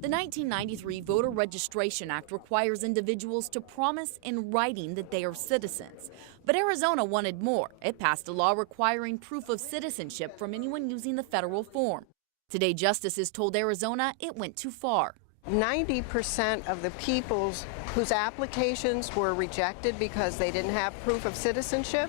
The 1993 Voter Registration Act requires individuals to promise in writing that they are citizens. But Arizona wanted more. It passed a law requiring proof of citizenship from anyone using the federal form. Today, justices told Arizona it went too far. 90% of the people whose applications were rejected because they didn't have proof of citizenship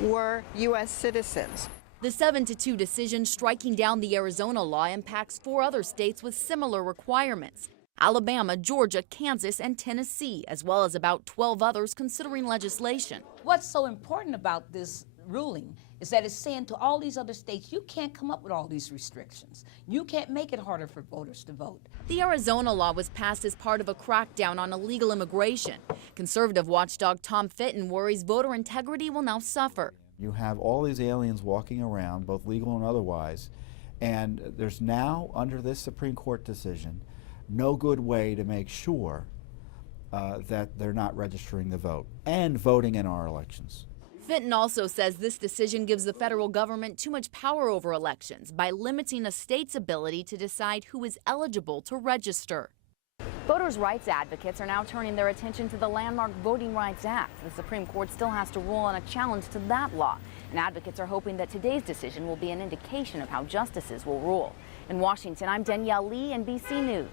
were U.S. citizens. The 7-2 decision striking down the Arizona law impacts 4 other states with similar requirements: Alabama, Georgia, Kansas, and Tennessee, as well as about 12 others considering legislation. What's so important about this ruling is that it's saying to all these other states, you can't come up with all these restrictions. You can't make it harder for voters to vote. The Arizona law was passed as part of a crackdown on illegal immigration. Conservative watchdog Tom Fitton worries voter integrity will now suffer. You have all these aliens walking around, both legal and otherwise, and there's now, under this Supreme Court decision, no good way to make sure that they're not registering the vote and voting in our elections. Fitton also says this decision gives the federal government too much power over elections by limiting a state's ability to decide who is eligible to register. Voters' rights advocates are now turning their attention to the landmark Voting Rights Act. The Supreme Court still has to rule on a challenge to that law, and advocates are hoping that today's decision will be an indication of how justices will rule. In Washington, I'm Danielle Lee, NBC News.